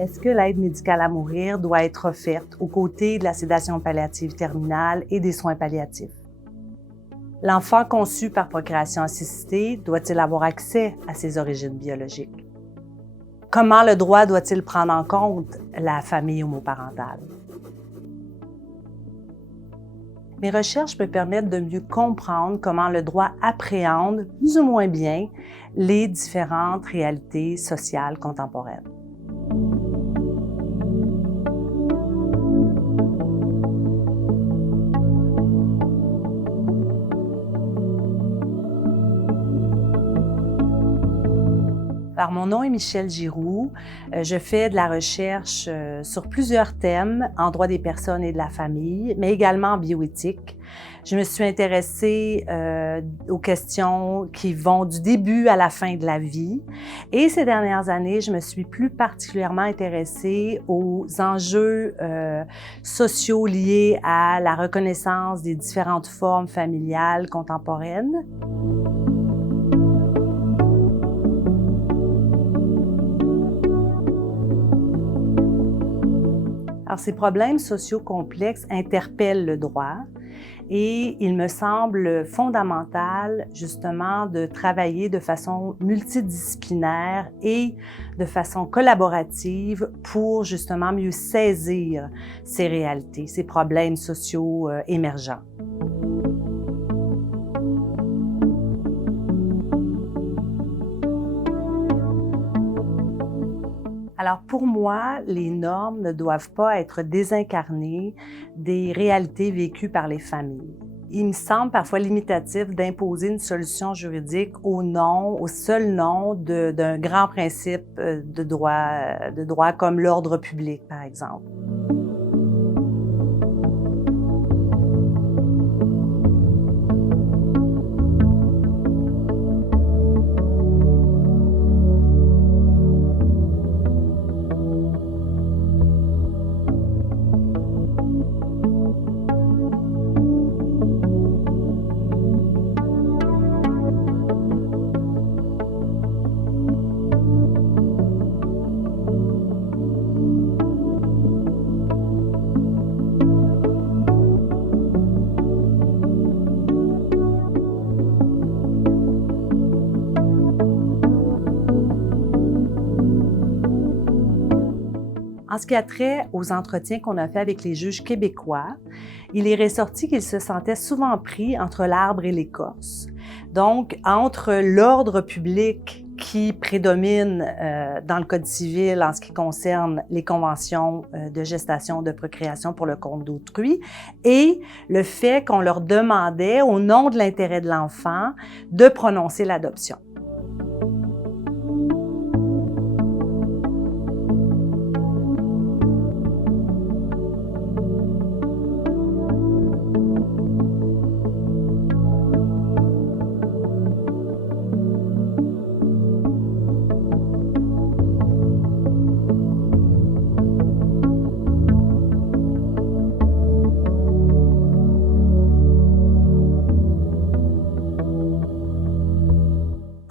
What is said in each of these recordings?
Est-ce que l'aide médicale à mourir doit être offerte aux côtés de la sédation palliative terminale et des soins palliatifs? L'enfant conçu par procréation assistée doit-il avoir accès à ses origines biologiques? Comment le droit doit-il prendre en compte la famille homoparentale? Mes recherches me permettent de mieux comprendre comment le droit appréhende, plus ou moins bien, les différentes réalités sociales contemporaines. Alors, mon nom est Michèle Giroux. Je fais de la recherche sur plusieurs thèmes en droit des personnes et de la famille, mais également en bioéthique. Je me suis intéressée aux questions qui vont du début à la fin de la vie. Et ces dernières années, je me suis plus particulièrement intéressée aux enjeux sociaux liés à la reconnaissance des différentes formes familiales contemporaines. Alors, ces problèmes sociaux complexes interpellent le droit et il me semble fondamental, justement, de travailler de façon multidisciplinaire et de façon collaborative pour, justement, mieux saisir ces réalités, ces problèmes sociaux émergents. Alors pour moi, les normes ne doivent pas être désincarnées des réalités vécues par les familles. Il me semble parfois limitatif d'imposer une solution juridique au seul nom d'un grand principe de droit comme l'ordre public, par exemple. En ce qui a trait aux entretiens qu'on a fait avec les juges québécois, il est ressorti qu'ils se sentaient souvent pris entre l'arbre et l'écorce. Donc, entre l'ordre public qui prédomine dans le Code civil en ce qui concerne les conventions de gestation, de procréation pour le compte d'autrui, et le fait qu'on leur demandait, au nom de l'intérêt de l'enfant, de prononcer l'adoption.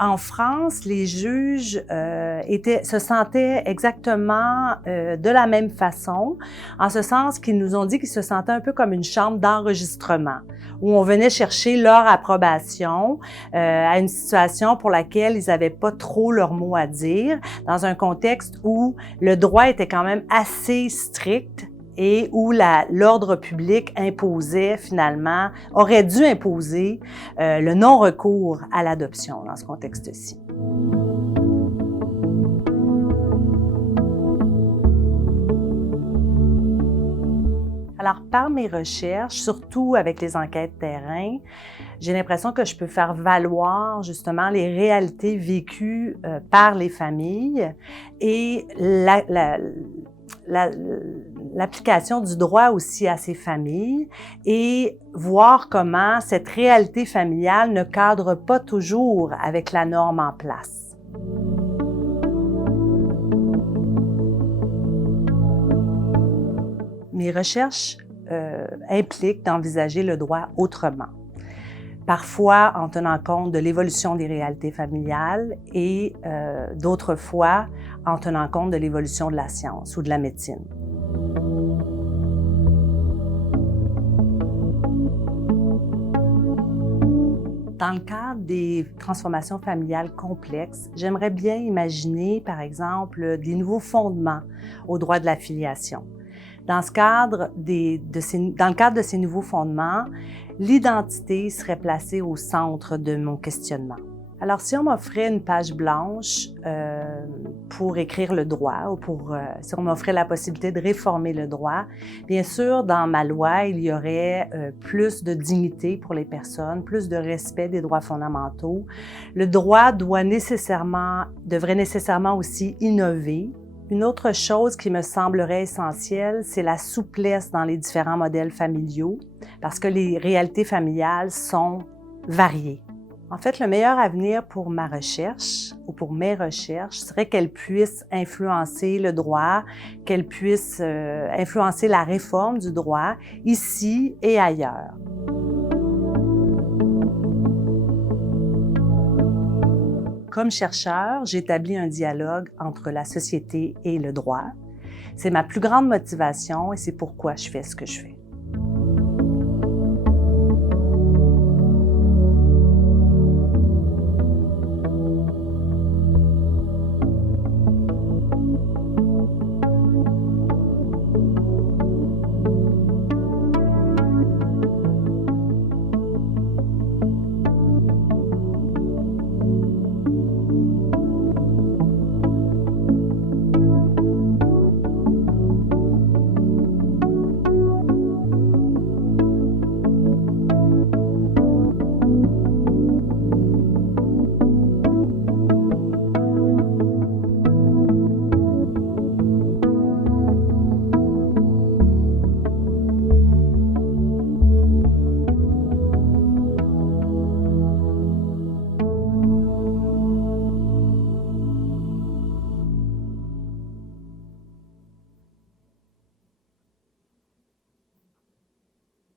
En France, les juges se sentaient exactement de la même façon, en ce sens qu'ils nous ont dit qu'ils se sentaient un peu comme une chambre d'enregistrement, où on venait chercher leur approbation à une situation pour laquelle ils n'avaient pas trop leur mot à dire, dans un contexte où le droit était quand même assez strict et où l'ordre public imposait finalement, aurait dû imposer le non-recours à l'adoption dans ce contexte-ci. Alors, par mes recherches, surtout avec les enquêtes terrain, j'ai l'impression que je peux faire valoir justement les réalités vécues par les familles et l'application du droit aussi à ces familles et voir comment cette réalité familiale ne cadre pas toujours avec la norme en place. Mes recherches impliquent d'envisager le droit autrement. parfois en tenant compte de l'évolution des réalités familiales et d'autres fois en tenant compte de l'évolution de la science ou de la médecine. Dans le cadre des transformations familiales complexes, j'aimerais bien imaginer, par exemple, des nouveaux fondements au droit de la filiation. Dans le cadre de ces nouveaux fondements, l'identité serait placée au centre de mon questionnement. Alors, si on m'offrait une page blanche pour écrire le droit ou si on m'offrait la possibilité de réformer le droit, bien sûr, dans ma loi, il y aurait plus de dignité pour les personnes, plus de respect des droits fondamentaux. Le droit devrait nécessairement aussi innover. Une autre chose qui me semblerait essentielle, c'est la souplesse dans les différents modèles familiaux, parce que les réalités familiales sont variées. En fait, le meilleur avenir pour ma recherche ou pour mes recherches serait qu'elles puissent influencer le droit, qu'elles puissent influencer la réforme du droit ici et ailleurs. Comme chercheur, j'établis un dialogue entre la société et le droit. C'est ma plus grande motivation et c'est pourquoi je fais ce que je fais.